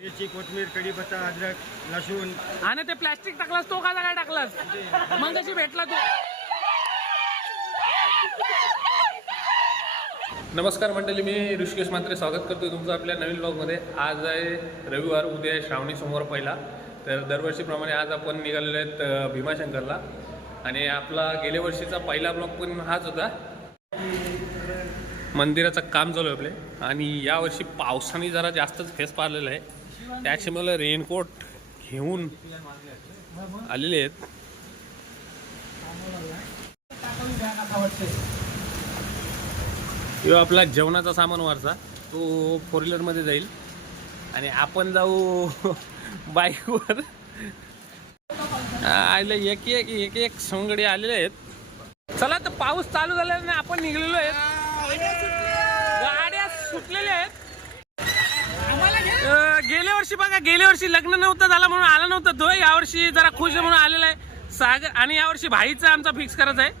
मिरची, कोथमीर, कढीपत्ता, अद्रक, लसूण. आणि ते प्लॅस्टिक टाकलास तो का काय टाकलास मग कशी भेटला तू. नमस्कार मंडळी, मी ऋषिकेश मात्रे स्वागत करतो तुमचं आपल्या नवीन ब्लॉगमध्ये. आज आहे रविवार, उद्या आहे श्रावणी सोमवार पहिला. तर दरवर्षीप्रमाणे आज आपण निघालेलो आहेत भीमाशंकरला. आणि आपला गेल्या वर्षीचा पहिला ब्लॉग पण हाच होता. मंदिराचं काम चालू आहे आपले. आणि यावर्षी पावसाने जरा जास्तच फेस पाडलेला आहे. त्याचे मला रेनकोट घेऊन आलेले आहेत. किंवा आपला जेवणाचा सामान वरचा तो 4 व्हीलरमध्ये जाईल आणि आपण जाऊ बाईकवर. आले एक एक एक एक संगडी आलेले आहेत. चला तर पाऊस चालू झालेला नाही, आपण निघलेलो आहेत. गाड्या सुटलेल्या आहेत. गेल्या वर्षी बघा, गेल्या वर्षी लग्न नव्हतं झालं म्हणून आला नव्हता तो. यावर्षी जरा खुश आहे म्हणून आलेला आहे सागर. आणि यावर्षी भाईचा आमचा फिक्स करायचा आहे.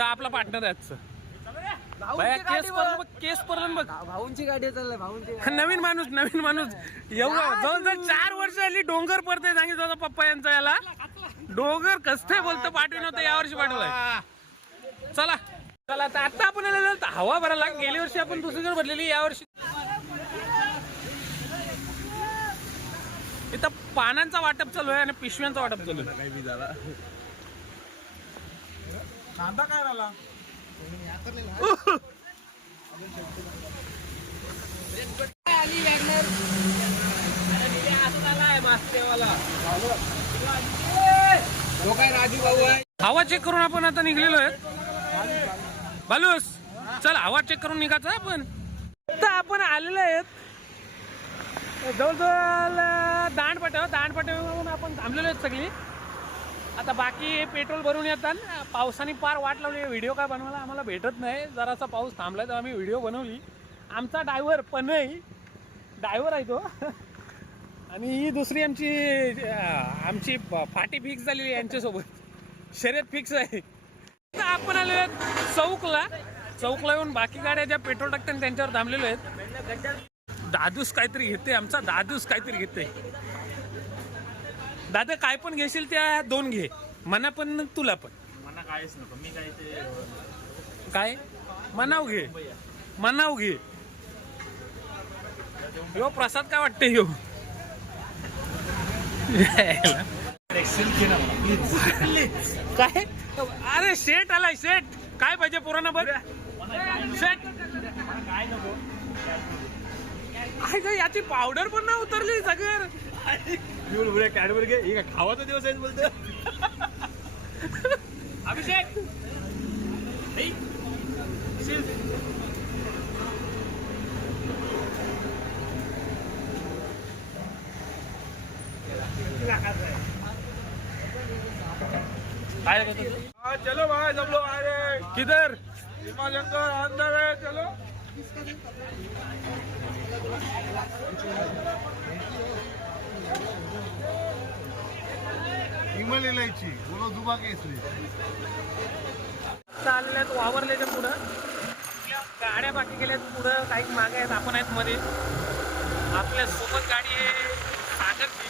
आपला पार्टनर आहे आजचं. केस पडलं बघ. भाऊंची गाडी चाललंय. भाऊंची नवीन माणूस एवढं जवळजवळ 4 वर्ष आली. डोंगर पडते सांगितलं होता पप्पा यांचा. याला डोंगर कसं बोलतं पाठवून होतं, यावर्षी पाठवलाय. चला चला तर आता आपण हवा भरायला. गेल्या वर्षी आपण दुसरीकडे भरलेली, यावर्षी इथं पानांचा वाटप चालू आहे आणि पिशव्यांचा वाटप चालू आहे. कांदा काय झाला? राजू भाऊ आहे. हवा चेक करून आपण आता निघलेलो आहे. बालूस चल, हवा चेक करून निघायचं आपण. आता आपण आलेलो आहेत जवळजवळ दांडपट्ट्यावरून आपण थांबलेलो आहेत सगळी. आता बाकी पेट्रोल भरून येतात. पावसाने पार वाट लावली. व्हिडिओ काय बनवायला आम्हाला भेटत नाही. जरासा पाऊस थांबला तर आम्ही व्हिडिओ बनवली. आमचा ड्रायव्हर पनई ड्रायव्हर आहे तो. आणि ही दुसरी आमची फाटी फिक्स झालेली आहे. यांच्यासोबत शर्यत फिक्स आहे. आपण आलो आहेत चौकला येऊन बाकी गाड्या ज्या पेट्रोल टाकतात त्यांच्यावर थांबलेलो आहेत. दादूस काहीतरी घेते. आमचा दादूस काहीतरी घेते. दादा काय पण घेशील त्या 2 घे. मना पण तुला पण. मला काहीच नको. मी काय ते काय मनाव घे. यो प्रसाद काय वाटते यो. काय अरे शेट आलाय. शेट काय पाहिजे पुराणा बघ. शेट काय नको. याची पावडर पण ना उतरली सगळं. कॅडबर घे. हे काय खावाचा दिवस आहे बोलतो. अभिषेक काय चलो भाई, सब लोग आ रहे हैं. किधर भीमाशंकर अंदर है. चलो. हिमल इलायची बोलो दुबा केसरी. चालल्यात वावरल्याच्या पुढं. गाड्या बाकी गेल्यात पुढं. काही मागे आहेत, आपण आहेत मध्ये. आपल्या सोबत गाडी आहे सागरची.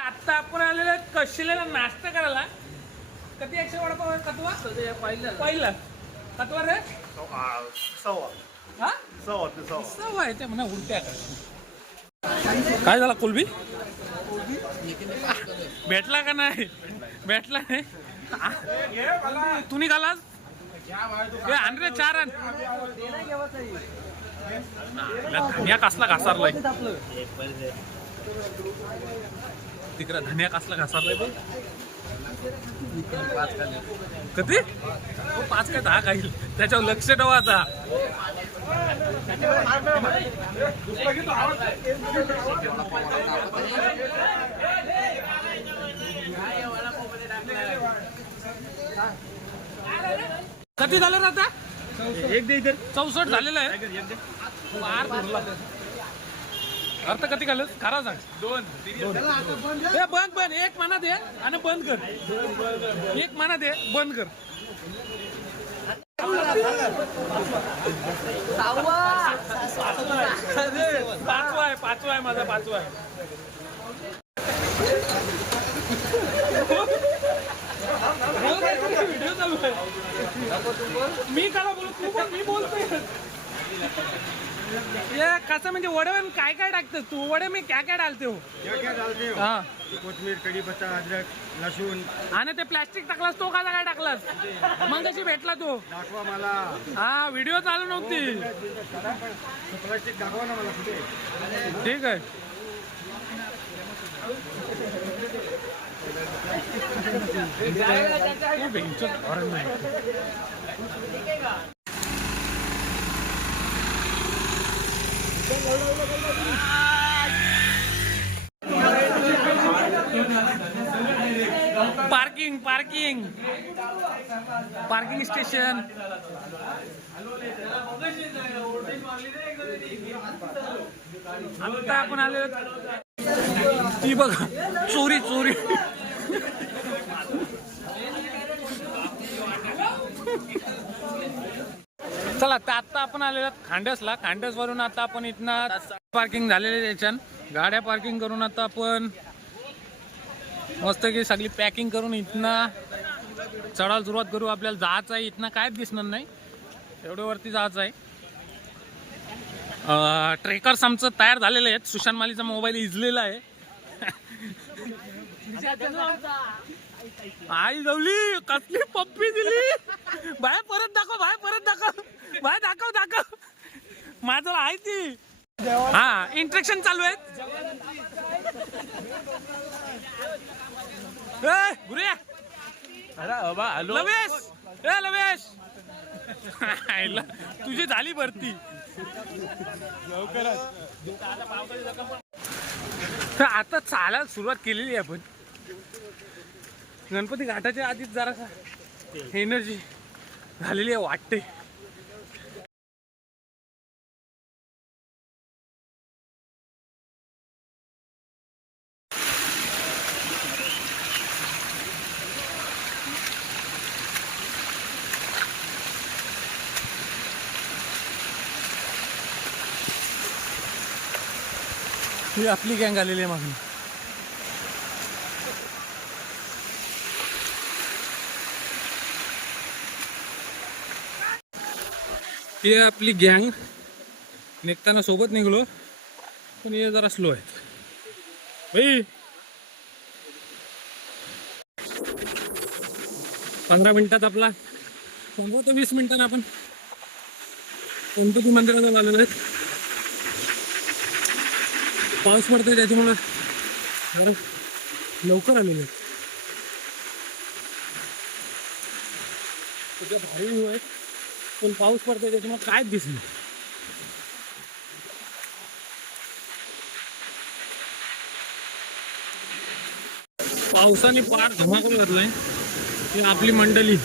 आता आपण आलेलो कशिलेला नाश्ता करायला. कधी 100 वडापाव कतवा पहिला कतवा रे. सव्वा आहे ते म्हणा. उलट्या काय झाला कुलबी भेटला का नाही. भेटला नाही. तू निघालास ए आण रे 4 आण धनिया कसला घासारलाय तिकडे धनिया कसला घासारलाय बघ कधी 5 काय 10 खाईल त्याच्यावर लक्ष ठेवा आता कधी झालं आता एक दे इधर 64 झालेलं आहे मार धरला अर्थ कधी घालत खरा सांग 2 हे बंद एक मना दे आणि बंद कर एक मना दे बंद कर पाचवा आहे माझा 5वा आहे व्हिडिओ चालू आहे मी काला बोलू तू पण मी बोलतोय कसं म्हणजे वडे काय काय टाकतेस तू वडे मी क्या डालते हो क्या डालते हो हा कोथमीर कढीपत्ता अद्रक लसूण आणि ते प्लॅस्टिक टाकलास तो का काय टाकलास मग कशी भेटला तो दाखवा मला हा व्हिडिओ चालू नव्हती प्लास्टिक दाखवा ना मला कुठे ठीक आहे पार्किंग स्टेशन आता आपण आले ती बघा चोरी चला तर आता आपण आलेलो खांडसला खांडसवरून आता आपण इथनं पार्किंग झालेले त्याच्यान गाड्या पार्किंग करून आता आपण मस्त की सगळी पॅकिंग करून इथनं चढायला सुरुवात करू आपल्याला जायचं आहे इथनं कायच दिसणार नाही एवढं वरती जायचं आहे ट्रेकर्स आमचं तयार झालेलं आहेत सुशांत मालीचा मोबाईल इजलेला आहे आई जवली कसली पप्पी दिली बाहेर परत दाखव माझं आहे ती हा इंट्रॅक्शन चालू आहे लवेश तुझी झाली भरती आता चालायला सुरुवात केलेली आहे आपण गणपती घाटाच्या आधीच जरासा एनर्जी झालेली आहे वाटते ही आपली गँग आलेली आहे मागून ही आपली गँग निघताना सोबत निघलो पण हे जरा स्लो आहे भाई 15 मिनिटात आपला 15 ते 20 मिनिटांना आपण गणपती मंदिरात आलेलो आहेत पाऊस पडतोय त्याच्यामुळे जरा लवकर आलेले आहेत तुझ्या भारी व्ह्यू आहे पण पाऊस पडतोय त्याच्यामुळे कायच दिसलं पावसाने पार धमाकून घातलाय ही आपली मंडळी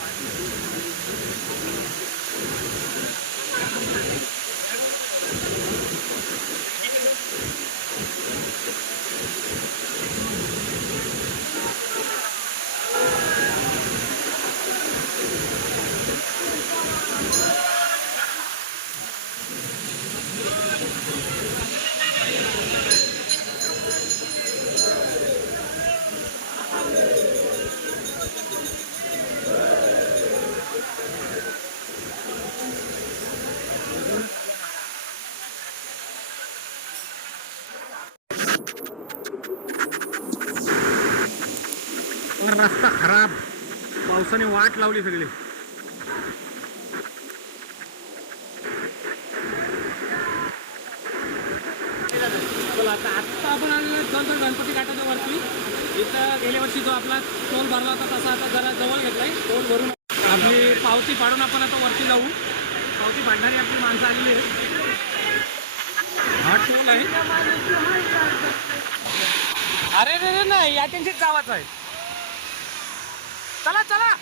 रास्ता खराब पावसाने वाट लावली सगळी. चला आता आपण आलेलो जवळ गणपती घाटाच्या वरती. इथं गेल्या वर्षी जो आपला टोल भरला होता तसा आता जरा जवळ घेतलाय. टोल भरून आपली पावती फाडून आपण आता वरती जाऊ. पावती फाडणारी आपली माणसं आलेली आहे. हा टोल आहे. अरे रे नाही, या त्यांचीच गावाचं आहे. चला चला.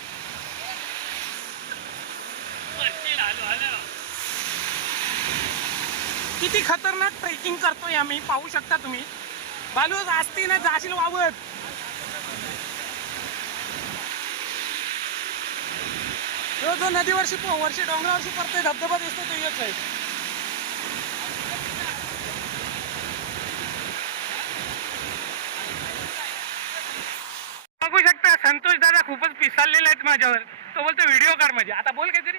किती खतरनाक ट्रेकिंग करतोय आम्ही, पाहू शकता तुम्ही. बालू असती ना जाशील वावत. जो नदीवरशी वर्षी डोंगरावरशी पडतोय धबधबा दिसतो तो येत आहे. बघू शकता संतोष दादा खूपच पिसाळलेले आहेत माझ्यावर. तो बोलतो व्हिडिओ काढ माझी. आता बोल काहीतरी.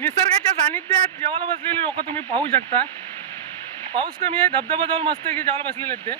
निसर्गाच्या सानिध्यात जेवायला बसलेले लोक तुम्ही पाहू शकता. पाऊस कमी आहे, धबधबा जवळ मस्त आहे की जेवायला बसलेले आहेत ते.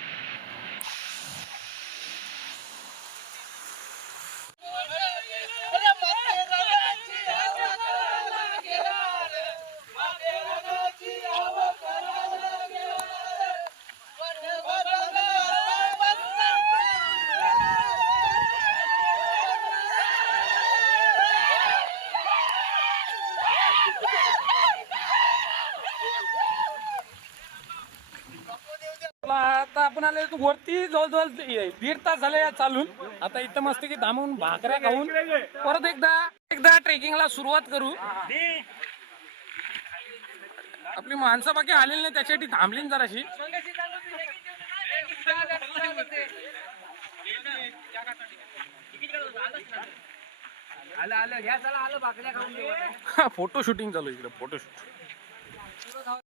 आता आपण आले वरती जवळजवळ 1.5 तास झाले चालून. आता इथं मस्त की थांबून भाकऱ्या खाऊन परत एकदा ट्रेकिंगला सुरुवात करू. आपली माणसं बाकी आलेली नाही त्याच्यासाठी थांबली जराशी. फोटो शूटिंग चालू इकडे. फोटोशूट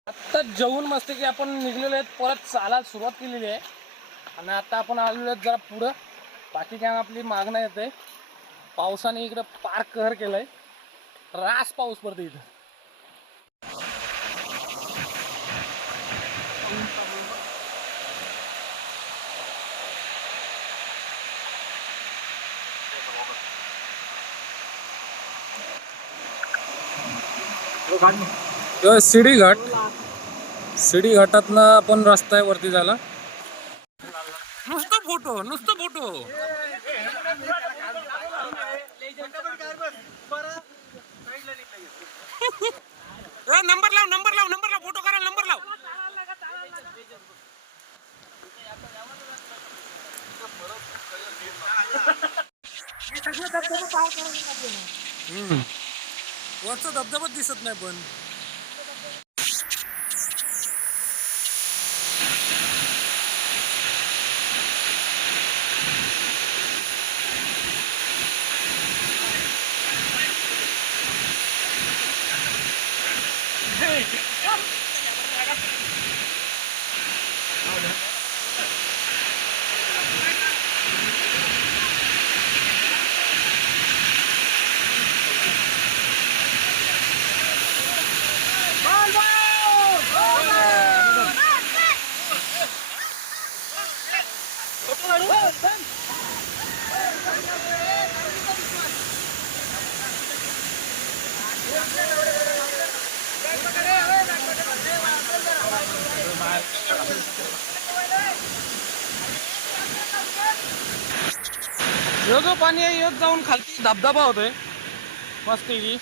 आता जेवून मस्त की आपण निघलेलो आहेत. परत चालायला सुरुवात केलेली आहे आणि आता आपण आलेलो आहेत जरा पुढं. बाकी काय आपली मागणं येते. पावसाने इकडं पार कहर केलाय. रास पाऊस पडतो इथं. शिडी घाट. शिडी घाटातनं आपण रस्ता आहे वरती झाला. नुसतं फोटो. नंबर लाव फोटो करा. नंबर लाव. वरचा धबधबाच दिसत नाही पण. जो पाणी आहे योच जाऊन खालती धबधबा होतोय मस्त की.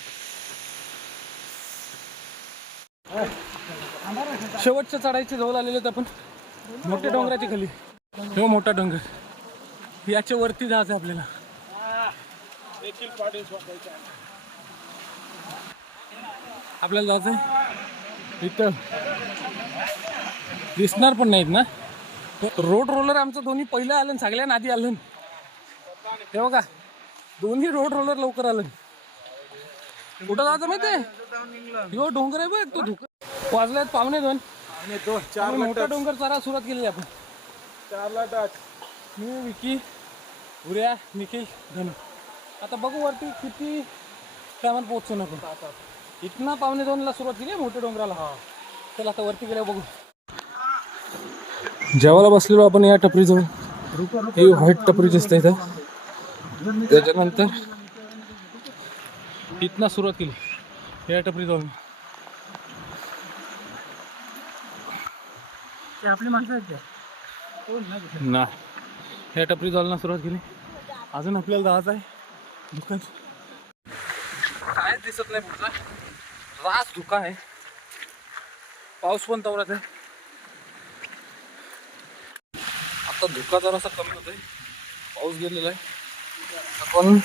शेवटच्या चढायचे जवळ आलेले आहेत आपण. मोठ्या डोंगराची खाली हो मोठा डोंगर. याच्या वरती जायचं आपल्याला. आपल्याला जायचंय इथं. दिसणार पण नाहीत ना. रोड रोलर आमचं दोन्ही पहिलं आलं सगळ्यांना आधी आलं. हे बघा दोन्ही रोड रोलर लवकर आलं. कुठं जायचं माहितीये. यो डोंगर आहे बघ तो. वाजल्यात 1:45. मोठा डोंगर चढायला सुरुवात केली आपण. 4 मी विकी उर्या निखिल धनु. आता बघू वरती किती टायमात पोहोचतो ना आपण. इथनं 1:45ला सुरुवात केली मोठ्या डोंगराला. चला आता वरती गेल्या बघू. जेवायला बसलेलो आपण या टपरीजवळ. ही व्हाईट टपरी दिसते इथं. त्याच्यानंतर इथनं सुरुवात केली या टपरी जाऊन. आपली माणसं आहेत ना, ह्या टपरी जायला सुरुवात केली. अजून आपल्याला जायचं आहे दुकान. कायच दिसत नाही पुढचा, रास धुका आहे. पाऊस पण तवरात आहे. आता धुका जरासा कमी होतोय, पाऊस गेलेला आहे. आपण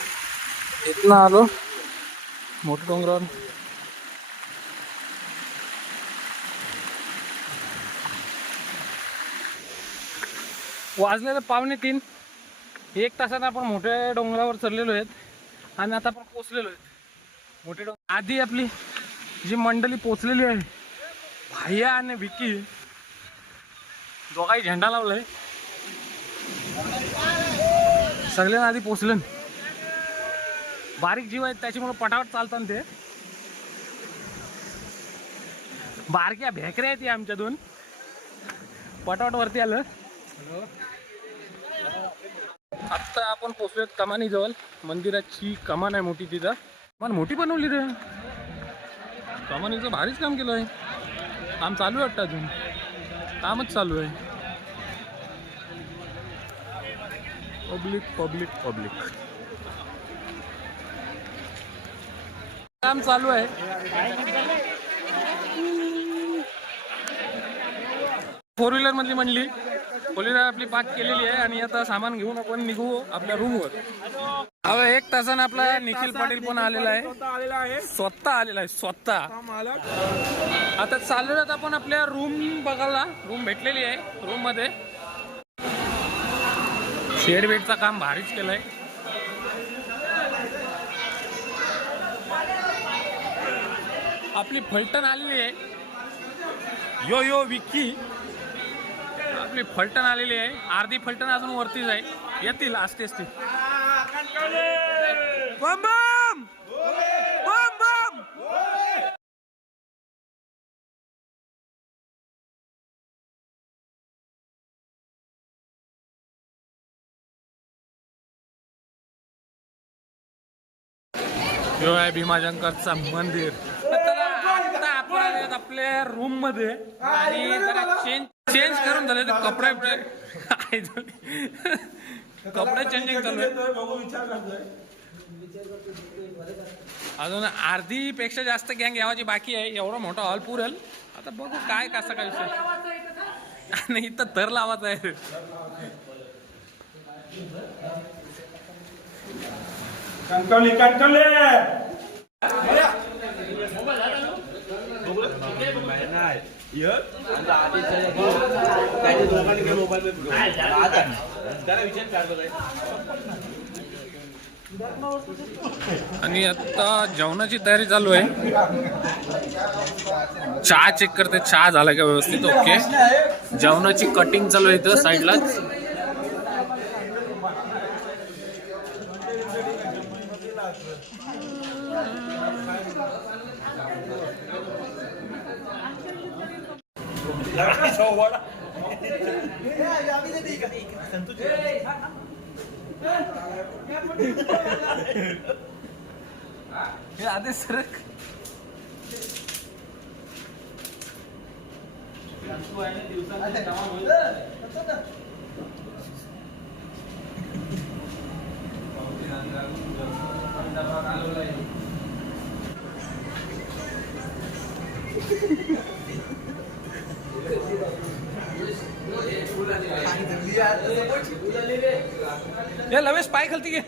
इथनं आलो मोठ्या डोंगरावर. वाजलेलं 2:45. 1 तासानं आपण मोठ्या डोंगरावर चढलेलो आहेत आणि आता आपण पोचलेलो आहेत मोठे डोंगर. आधी आपली जी मंडळी पोचलेली आहे, भाया आणि विकी, दोघाही झेंडा लावलाय. सगळ्यांना आधी पोचलं. बारीक जीव आहेत त्याच्यामुळे पटापट चालतात ते. बारक्या भेकऱ्या आहेत आमच्या दोन. पटापट वरती आलं. आत्ता आपण पोचलोय कमानी जवळ. मंदिराची कमान आहे मोठी तिथं. कमान मोठी बनवली रे. कमानीचं भारीच काम केलं आहे. काम चालू आहे वाटतं, अजून कामच चालू आहे. पब्लिक पब्लिक पब्लिक काम चालू आहे. फोर व्हीलर मधली म्हणली, फोर व्हीलर आपली पार्क केलेली आहे आणि आता सामान घेऊन आपण निघू आपल्या रूमवर. હવે 1 तासानं आपला निखिल पाटील पण आलेला आहे. स्वतः आलेला आहे, स्वतः. आता चाललो आहेत आपण आपल्या रूम बघायला. रूम भेटलेली आहे. रूम मध्ये शेड बेडचं काम भारीच केलंय. आपली फलटण आलेली आहे. यो यो विकी, आपली फलटण आलेली आहे. अर्धी फलटण अजून वरतीच आहे. येतील असते असते. बम बम बम बम. यो आहे भीमाशंकरचं मंदिर. आता आपण आलेत आपल्या रूम मध्ये आणि जरा चेंज करून झाले. कपडे कपडे चेंजिंग चालू आहे. अजून अर्धी पेक्षा जास्त गँग यावाची बाकी आहे. एवढा मोठा हॉल पुरेल. आता बघू काय कसा काय विषय. नाही इथं तर लावायचं आहे. आणि आता जेवणाची तयारी चालू आहे. चहा चेक करते, चहा झाला का व्यवस्थित. ओके, जेवणाची कटिंग चालू आहे इथं साईडलाच. हे आदेश सरक. ये लवेश पाय खालती घे.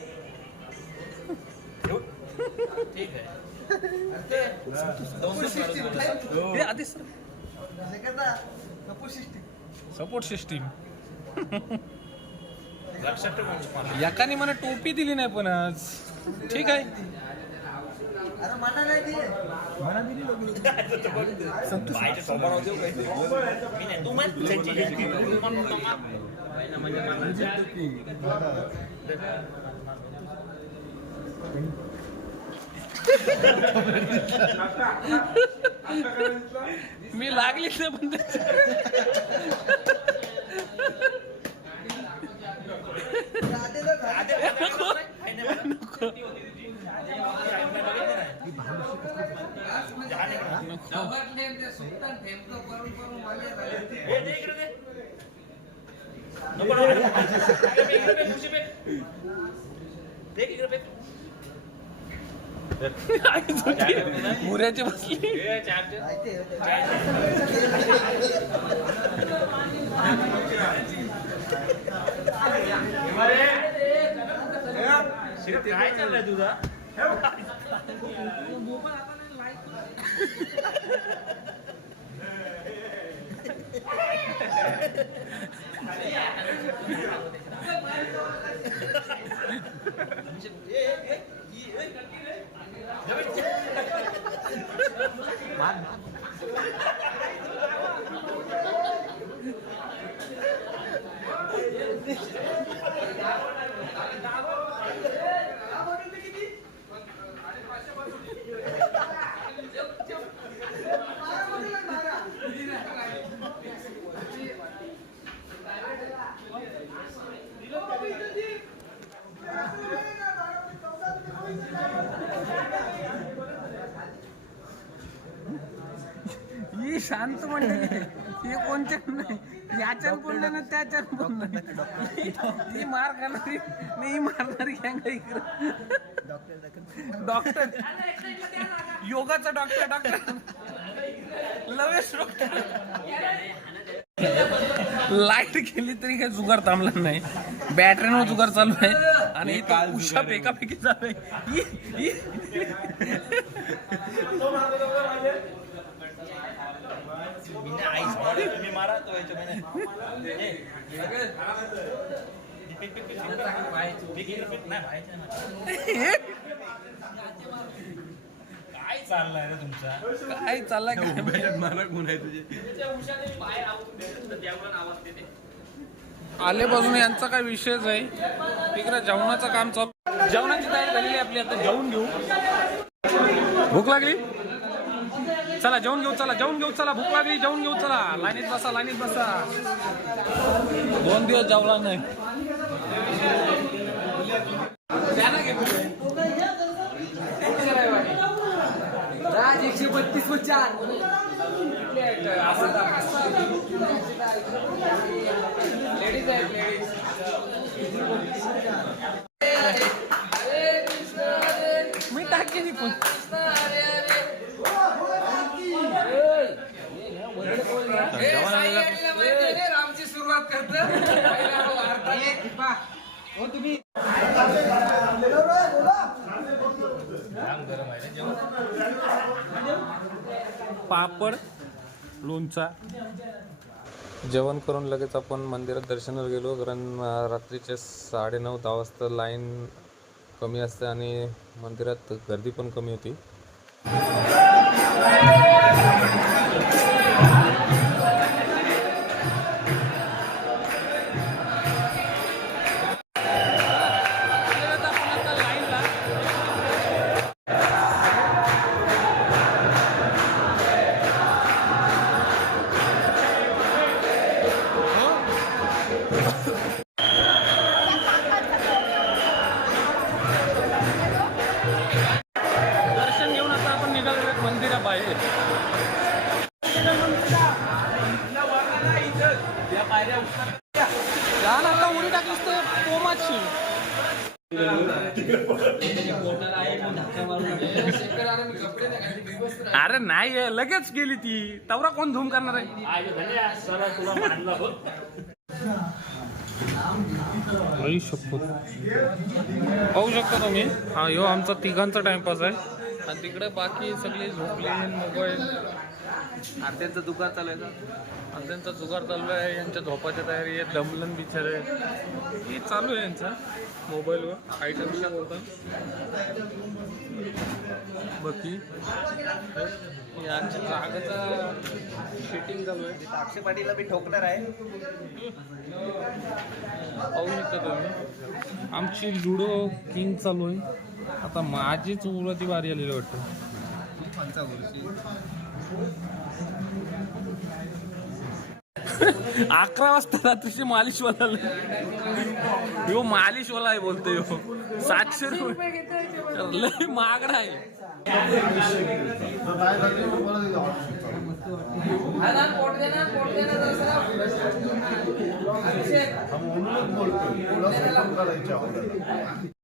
ठीक आहे. आदेश सपोर्ट सिस्टीम. याकाने मला टोपी दिली नाही पण आज. ठीक आहे. मी लागली पण मुऱ्याची बसली. काय चाललंय तुझा? ही शांत मंडळी, हे कोणते नाही, याच्यात बोललं ना त्याच्यात बोललं. ही मार खाणारी नाही, मारणारी डॉक्टर, योगाचा डॉक्टर लवेश डॉक्टर. लाईट गेली तरी काही जुगार थांबला नाही. बॅटरीवर जुगार चालू आहे आणि इथं उषा फेकाफेकी चालू आहे. तुम्ही मारा तो काय चाललंय रे तुमचा? काय चाललंय काय मला गुण आहे तुझे. आलेपासून यांचा काय विषयच आहे. तिकडे जेवणाचं काम चालू, जेवणाची तयारी झालेली आपली. आता जेवून घेऊ. भूक लागली, चला जेवून घेऊ, चला भूक लागली, जेवून घेऊ, चला लाईनीत बसा. 2 दिवस जेवला नाही. राज 132/4 लेडीज आहेत, लेडीज. मी टाकेली पण रामची सुरुवात करत हो तुम्ही. पापड, लोणचा. जेवण करून लगेच आपण मंदिरात दर्शनाला गेलो, कारण रात्रीचे 9:30-10 वाजता लाईन कमी असते आणि मंदिरात गर्दी पण कमी होती. दर्शन घेऊन आता आपण निघालो मंदिराबाहेर. जाण आता उडी टाकलीस तर कोमाची. अरे नाही, लगेच गेली ती. तवरा कोण धूम करणार आहे. पाहू शकता तुम्ही. हा, ह्यो आमचा तिघांचा टाइमपास आहे आणि तिकडे बाकी सगळे झोपले. मोबाईल, अर्ध्यांचं दुकान चालू आहे. अर्ध्यांचा जुगार चालू आहे. यांच्या झोपाची तयारी आहे. दमलन बिचारे हे चालू आहे यांचा मोबाईलवर आयटम बोलतात. बाकी यांच्या जागेचा शेटिंग चालू आहे. अक्षय पाटीलला मी ठोकणार आहे. पाहू शकता तुम्ही. आमची लुडो किंग चालू आहे. आता माझीच उरती बारी आलेली वाटतं. 11 वाजता रात्रीची मालिशवाला आला. यो मालिशवाला आहे बोलतो. यो 700 रुपये लय महागडा आहे. पोट देना म्हणूनच बोलतोय तुला support करायच्या अगोदर.